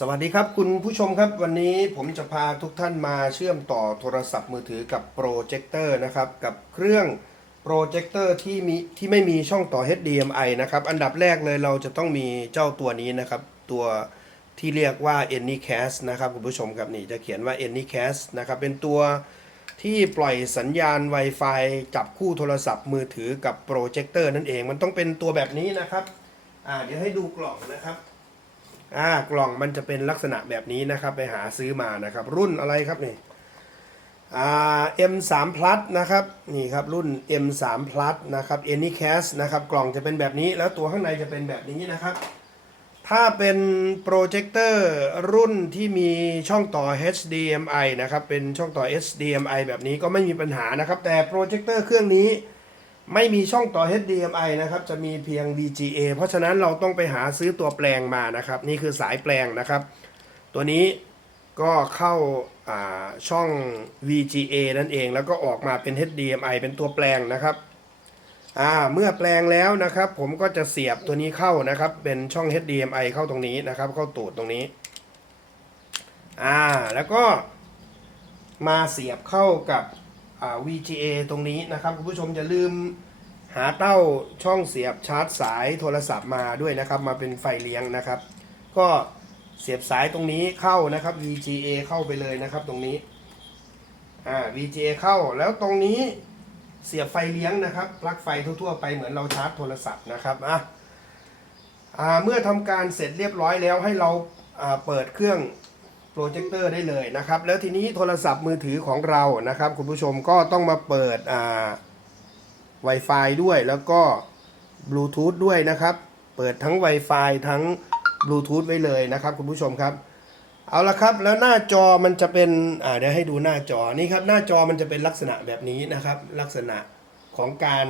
สวัสดีครับคุณผู้ชมครับวันนี้ผมจะพาทุกท่านมาเชื่อมต่อโทรศัพท์มือถือกับโปรเจคเตอร์นะครับกับเครื่องโปรเจคเตอร์ที่มีที่ไม่มีช่องต่อ HDMI นะครับอันดับแรกเลยเราจะต้องมีเจ้าตัวนี้นะครับ ตัวที่เรียกว่า Anycast นะครับคุณผู้ชมครับนี่จะเขียนว่า Anycast นะครับเป็นตัวที่ปล่อยสัญญาณ Wi-Fi จับคู่โทรศัพท์มือถือกับโปรเจคเตอร์นั่นเอง มันต้องเป็นตัวแบบนี้นะครับอ่าเดี๋ยวให้ดูกล่องนะครับ อ่ากล่องมันจะเป็นลักษณะแบบนี้นะครับ ไปหาซื้อมานะครับ รุ่นอะไรครับนี่อ่า M3 Plus นะครับนี่ครับรุ่น M3 Plus นะครับ Anycast นะครับกล่องจะเป็นแบบนี้แล้วตัวข้างในจะเป็นแบบนี้นะครับ ถ้าเป็นโปรเจคเตอร์รุ่นที่มีช่องต่อ HDMI นะครับเป็นช่องต่อ HDMI แบบนี้ก็ไม่มีปัญหานะครับ แต่โปรเจคเตอร์เครื่องนี้ ไม่มีช่องต่อ HDMI นะครับ จะมีเพียง VGA เพราะฉะนั้นเราต้องไปหาซื้อตัวแปลงมานะครับ นี่คือสายแปลงนะครับ ตัวนี้ก็เข้าาช่อง VGA นั่นเอง แล้วก็ออกมาเป็น HDMI เป็นตัวแปลงนะครับเมื่อแปลงแล้วนะครับ ผมก็จะเสียบตัวนี้เข้านะครับ เป็นช่อง HDMI เข้าตรงนี้นะครับ เข้าตูดตรงนี้อ่าแล้วก็มาเสียบเข้ากับ VGA ตรงนี้นะครับ คุณผู้ชมอย่าลืม หาเต้าช่องเสียบชาร์จสายโทรศัพท์มาด้วยนะครับ มาเป็นไฟเลี้ยงนะครับ ก็เสียบสายตรงนี้เข้านะครับ VGA เข้าไปเลยนะครับตรงนี้อ่า VGA เข้าแล้วตรงนี้เสียบไฟเลี้ยงนะครับปลั๊กไฟทั่วๆไปเหมือนเราชาร์จโทรศัพท์นะครับอะอ่าเมื่อทำการเสร็จเรียบร้อยแล้วให้เราอ่าเปิดเครื่องโปรเจคเตอร์ได้เลยนะครับ แล้วทีนี้โทรศัพท์มือถือของเรานะครับ คุณผู้ชมก็ต้องมาเปิดอ่า Wi-Fi ด้วยแล้วก็บลูทูธด้วยนะครับ เปิดทั้ง Wi-Fi ทั้งบลูทูธไว้เลยนะครับ คุณผู้ชมครับ เอาละครับแล้วหน้าจอมันจะเป็นอ่าเดี๋ยวให้ดูหน้าจอนี่ครับหน้าจอมันจะเป็นลักษณะแบบนี้นะครับ ลักษณะของการ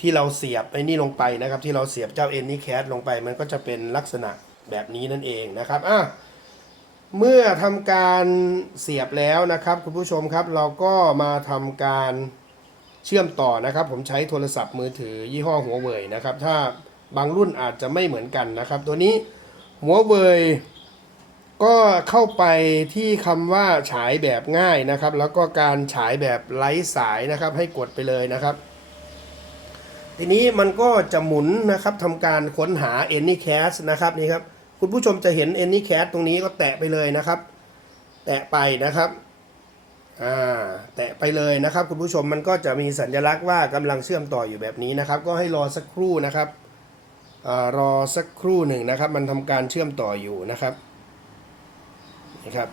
ที่เราเสียบไอ้นี่ลงไปนะครับ ที่เราเสียบเจ้า Anycast ลงไป มันก็จะเป็นลักษณะแบบนี้นั่นเองนะครับอะเมื่อทำการเสียบแล้วนะครับ คุณผู้ชมครับเราก็มาทำการ เชื่อมต่อนะครับ ผมใช้โทรศัพท์มือถือยี่ห้อหัวเว่ยนะครับ ถ้าบางรุ่นอาจจะไม่เหมือนกันนะครับ ตัวนี้หัวเว่ยก็เข้าไปที่คำว่าฉายแบบง่ายนะครับ แล้วก็การฉายแบบไร้สายนะครับ ให้กดไปเลยนะครับ ทีนี้มันก็จะหมุนนะครับทำการค้นหา Anycast นะครับนี่ครับคุณผู้ชมจะเห็น Anycast ตรงนี้ก็แตะไปเลยนะครับ แตะไปนะครับอ่า แตะไปเลยนะครับ คุณผู้ชมมันก็จะมีสัญลักษณ์ว่ากำลังเชื่อมต่ออยู่แบบนี้นะครับ ก็ให้รอสักครู่นะครับอรอสักครู่หนึ่งนะครับ มันทำการเชื่อมต่ออยู่นะครับนะครับ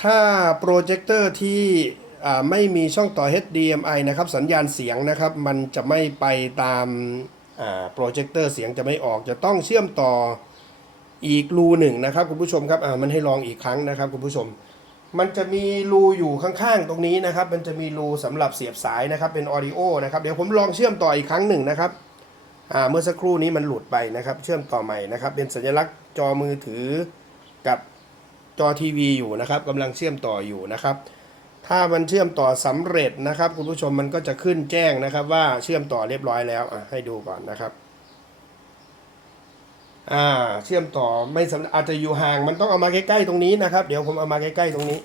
ถ้าโปรเจคเตอร์ที่ไม่มีช่องต่อ HDMI นะครับ สัญญาณเสียงนะครับ มันจะไม่ไปตามโปรเจคเตอร์เสียงจะไม่ออกจะต้องเชื่อมต่อ อีกรูหนึ่งนะครับคุณผู้ชมครับอ่ามันให้ลองอีกครั้งนะครับคุณผู้ชม มันจะมีรูอยู่ข้างๆตรงนี้นะครับ มันจะมีรูสำหรับเสียบสายนะครับเป็นออดิโอนะครับเดี๋ยวผมลองเชื่อมต่ออีกครั้งหนึ่งนะครับอ่าเมื่อสักครู่นี้มันหลุดไปนะครับ เชื่อมต่อใหม่นะครับ เป็นสัญลักษณ์จอมือถือกับจอทีวีอยู่นะครับกำลังเชื่อมต่ออยู่นะครับ ถ้ามันเชื่อมต่อสำเร็จนะครับ คุณผู้ชมมันก็จะขึ้นแจ้งนะครับ ว่าเชื่อมต่อเรียบร้อยแล้วอะให้ดูก่อนนะครับ อ่าเชื่อมต่อไม่สำเร็จอาจจะอยู่ห่างมันต้องเอามาใกล้ๆตรงนี้นะครับ เดี๋ยวผมเอามาใกล้ๆตรงนี้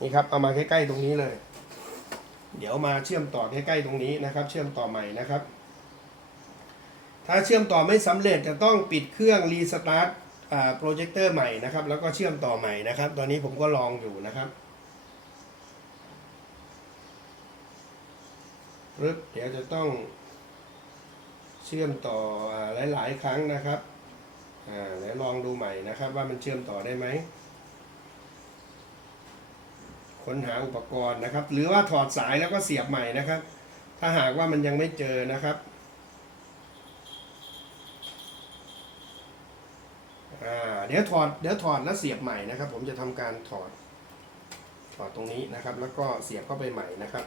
นี่ครับเอามาใกล้ๆตรงนี้เลย เดี๋ยวมาเชื่อมต่อใกล้ๆตรงนี้นะครับ เชื่อมต่อใหม่นะครับ ถ้าเชื่อมต่อไม่สำเร็จจะต้องปิดเครื่องรีสตาร์ทอ่าโปรเจคเตอร์ใหม่นะครับ แล้วก็เชื่อมต่อใหม่นะครับ ตอนนี้ผมก็ลองอยู่นะครับเดี๋ยวจะต้องเชื่อมต่อหลาย ๆ ครั้งนะครับ อ่าแล้วลองดูใหม่นะครับ ว่ามันเชื่อมต่อได้ไหม ค้นหาอุปกรณ์นะครับ หรือว่าถอดสายแล้วก็เสียบใหม่นะครับ ถ้าหากว่ามันยังไม่เจอนะครับอ่าเดี๋ยวถอดเดี๋ยวถอดแล้วเสียบใหม่นะครับ ผมจะทำการถอดถอดตรงนี้นะครับ แล้วก็เสียบเข้าไปใหม่นะครับ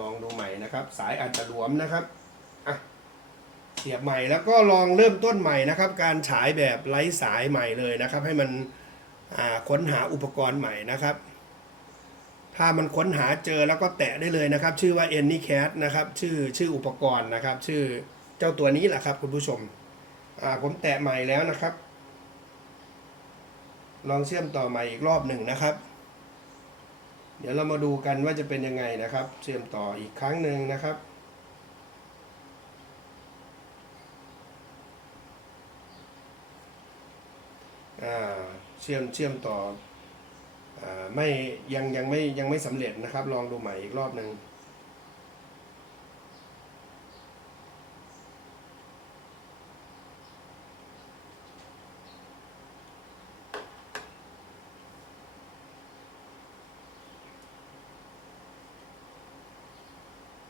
ลองดูใหม่นะครับ สายอาจจะหลวมนะครับ เสียบใหม่แล้วก็ลองเริ่มต้นใหม่นะครับ การฉายแบบไร้สายใหม่เลยนะครับ ให้มันค้นหาอุปกรณ์ใหม่นะครับ ถ้ามันค้นหาเจอแล้วก็แตะได้เลยนะครับ ชื่อว่า AnyCat นะครับ ชื่อชื่ออุปกรณ์นะครับ ชื่อเจ้าตัวนี้แหละครับ คุณผู้ชมผมแตะใหม่แล้วนะครับ ลองเชื่อมต่อใหม่อีกรอบหนึ่งนะครับ เดี๋ยวเรามาดูกันว่าจะเป็นยังไงนะครับ เชื่อมต่ออีกครั้งหนึ่งนะครับ เชื่อมเชื่อมต่ออไม่ยังยังไม่ยังไม่สำเร็จนะครับ ลองดูใหม่อีกรอบหนึ่ง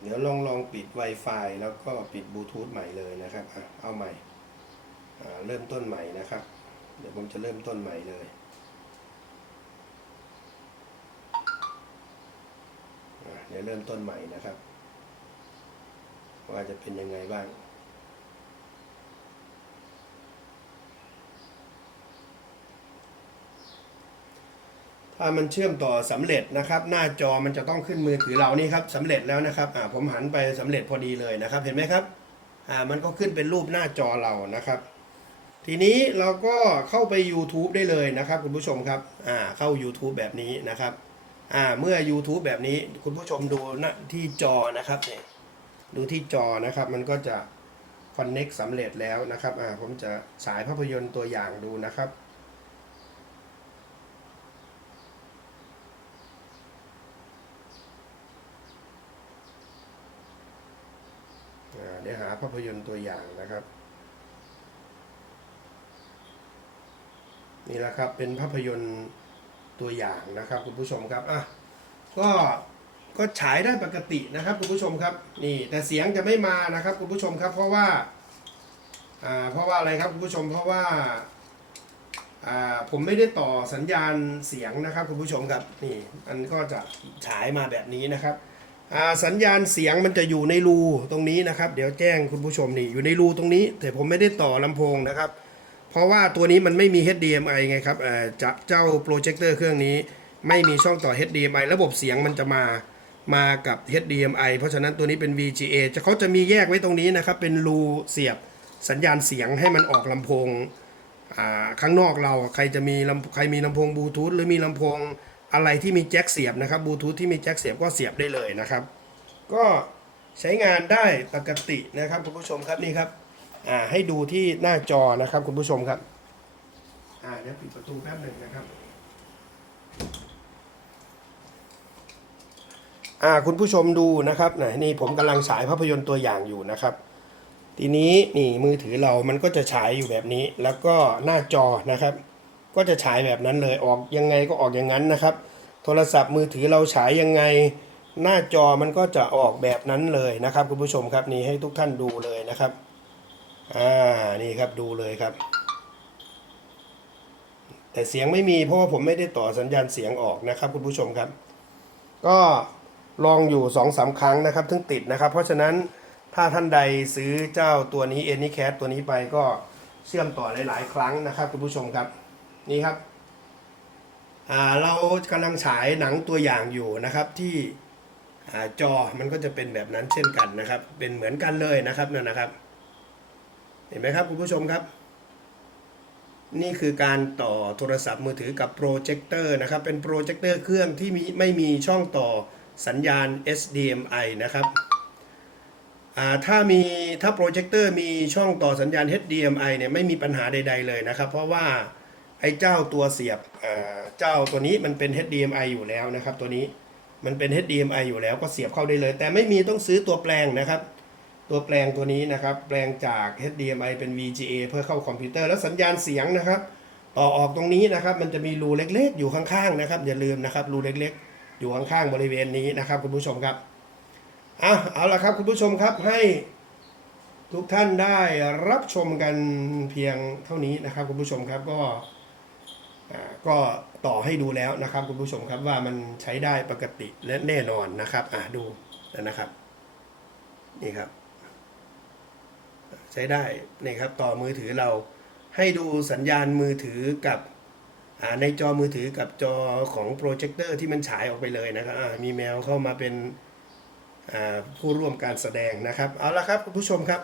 เดี๋ยวลองลองปิด Wi-Fi แล้วก็ปิดบลูทูธใหม่เลยนะครับ เอาใหม่ เริ่มต้นใหม่นะครับ เดี๋ยวผมจะเริ่มต้นใหม่เลยเดี๋ยวเริ่มต้นใหม่นะครับ ว่าจะเป็นยังไงบ้าง ถ้ามันเชื่อมต่อสำเร็จนะครับ หน้าจอมันจะต้องขึ้นมือถือเรานี่ครับสำเร็จแล้วนะครับอ่าผมหันไปสำเร็จพอดีเลยนะครับ เห็นไหมครับอ่ามันก็ขึ้นเป็นรูปหน้าจอเรานะครับ ทีนี้เราก็เข้าไป YouTube ได้เลยนะครับ คุณผู้ชมครับอ่าเข้า YouTube แบบนี้นะครับอ่าเมื่อ YouTube แบบนี้คุณผู้ชมดูนะที่จอนะครับเนี่ยดูที่จอนะครับ มันก็จะ Connect สำเร็จแล้วนะครับอ่าผมจะฉายภาพยนตร์ตัวอย่างดูนะครับเดี๋ยวหาภาพยนตร์ตัวอย่างนะครับ นี่แหละครับเป็นภาพยนตร์ตัวอย่างนะครับคุณผู้ชมครับอะก็ก็ฉายได้ปกตินะครับคุณผู้ชมครับนี่แต่เสียงจะไม่มานะครับคุณผู้ชมครับ เพราะว่าอ่าเพราะว่าอะไรครับคุณผู้ชมเพราะว่าอ่าผมไม่ได้ต่อสัญญาณเสียงนะครับคุณผู้ชมครับนี่มันก็จะฉายมาแบบนี้นะครับอ่าสัญญาณเสียงมันจะอยู่ในรูตรงนี้นะครับ เดี๋ยวแจ้งคุณผู้ชมนี่อยู่ในรูตรงนี้ แต่ผมไม่ได้ต่อลำโพงนะครับ เพราะว่าตัวนี้มันไม่มี HDMI ไงครับเออจะเจ้าโปรเจคเตอร์เครื่องนี้ไม่มีช่องต่อ HDMI ระบบเสียงมันจะมามากับ HDMI เพราะฉะนั้นตัวนี้เป็น VGA จะเขาจะมีแยกไว้ตรงนี้นะครับ เป็นรูเสียบสัญญาณเสียงให้มันออกลำโพงข้างนอกเราใครจะมีใครมีลำโพงบลูทูธหรือมีลำโพงอะไรที่มีแจ็คเสียบนะครับบลูทูธที่มีแจ็คเสียบก็เสียบได้เลยนะครับ ก็ใช้งานได้ปกตินะครับคุณผู้ชมครับนี่ครับ อ่าให้ดูที่หน้าจอนะครับคุณผู้ชมครับอ่าเดี๋ยวปิดประตูแป๊บหนึ่งนะครับอ่าคุณผู้ชมดูนะครับนะนี่ผมกำลังฉายภาพยนตร์ตัวอย่างอยู่นะครับ ทีนี้นี่มือถือเรามันก็จะฉายอยู่แบบนี้ แล้วก็หน้าจอนะครับ ก็จะฉายแบบนั้นเลยออกยังไงก็ออกอย่างนั้นนะครับ โทรศัพท์มือถือเราฉายยังไง หน้าจอมันก็จะออกแบบนั้นเลยนะครับ คุณผู้ชมครับนี่ให้ทุกท่านดูเลยนะครับ อ่านี่ครับดูเลยครับ แต่เสียงไม่มีเพราะว่าผมไม่ได้ต่อสัญญาณเสียงออกนะครับ คุณผู้ชมครับ ก็ลองอยู่2อสาครั้งนะครับถึงติดนะครับ เพราะฉะนั้นถ้าท่านใดซื้อเจ้าตัวนี้ a n y c a t ตัวนี้ไปก็เชื่อมต่อหลายๆ ครั้งนะครับ คุณผู้ชมครับนี่ครับอ่าเรากำลังฉายหนังตัวอย่างอยู่นะครับที่อจอมันก็จะเป็นแบบนั้นเช่นกันนะครับ เป็นเหมือนกันเลยนะครับนั่นนะครับ เห็นไหมครับคุณผู้ชมครับ นี่คือการต่อโทรศัพท์มือถือกับโปรเจคเตอร์นะครับ เป็นโปรเจคเตอร์เครื่องที่มีไม่มีช่องต่อสัญญาณ SDMI นะครับถ้ามีถ้าโปรเจคเตอร์มีช่องต่อสัญญาณ HDMI เนี่ยไม่มีปัญหาใด ๆ เลยนะครับ เพราะว่าไอ้เจ้าตัวเสียบเจ้าตัวนี้มันเป็น HDMI อยู่แล้วนะครับ ตัวนี้มันเป็น HDMI อยู่แล้วก็เสียบเข้าได้เลย แต่ไม่มีต้องซื้อตัวแปลงนะครับ ตัวแปลงตัวนี้นะครับ แปลงจาก HDMI เป็น VGA เพื่อเข้าคอมพิวเตอร์ แล้วสัญญาณเสียงนะครับ ต่อออกตรงนี้นะครับ มันจะมีรูเล็กๆ อยู่ข้างๆนะครับ อย่าลืมนะครับรูเล็กๆ อยู่ข้างๆบริเวณนี้นะครับ คุณผู้ชมครับอะเอาละครับคุณผู้ชมครับให้ทุกท่านได้รับชมกันเพียงเท่านี้นะครับ คุณผู้ชมครับก็ก็ต่อให้ดูแล้วนะครับ คุณผู้ชมครับว่ามันใช้ได้ปกติและแน่นอนนะครับอ่าดูนะครับ นี่ครับ ใช้ได้นี่ครับต่อมือถือเราให้ดูสัญญาณมือถือกับในจอมือถือกับจอของโปรเจคเตอร์ที่มันฉายออกไปเลยนะครับมีแมวเข้ามาเป็นผู้ร่วมการแสดงนะครับ เอาละครับคุณผู้ชมครับ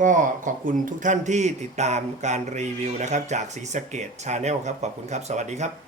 ก็ขอบคุณทุกท่านที่ติดตามการรีวิวนะครับ จากสีสเกตชาแนลครับ ขอบคุณครับ สวัสดีครับ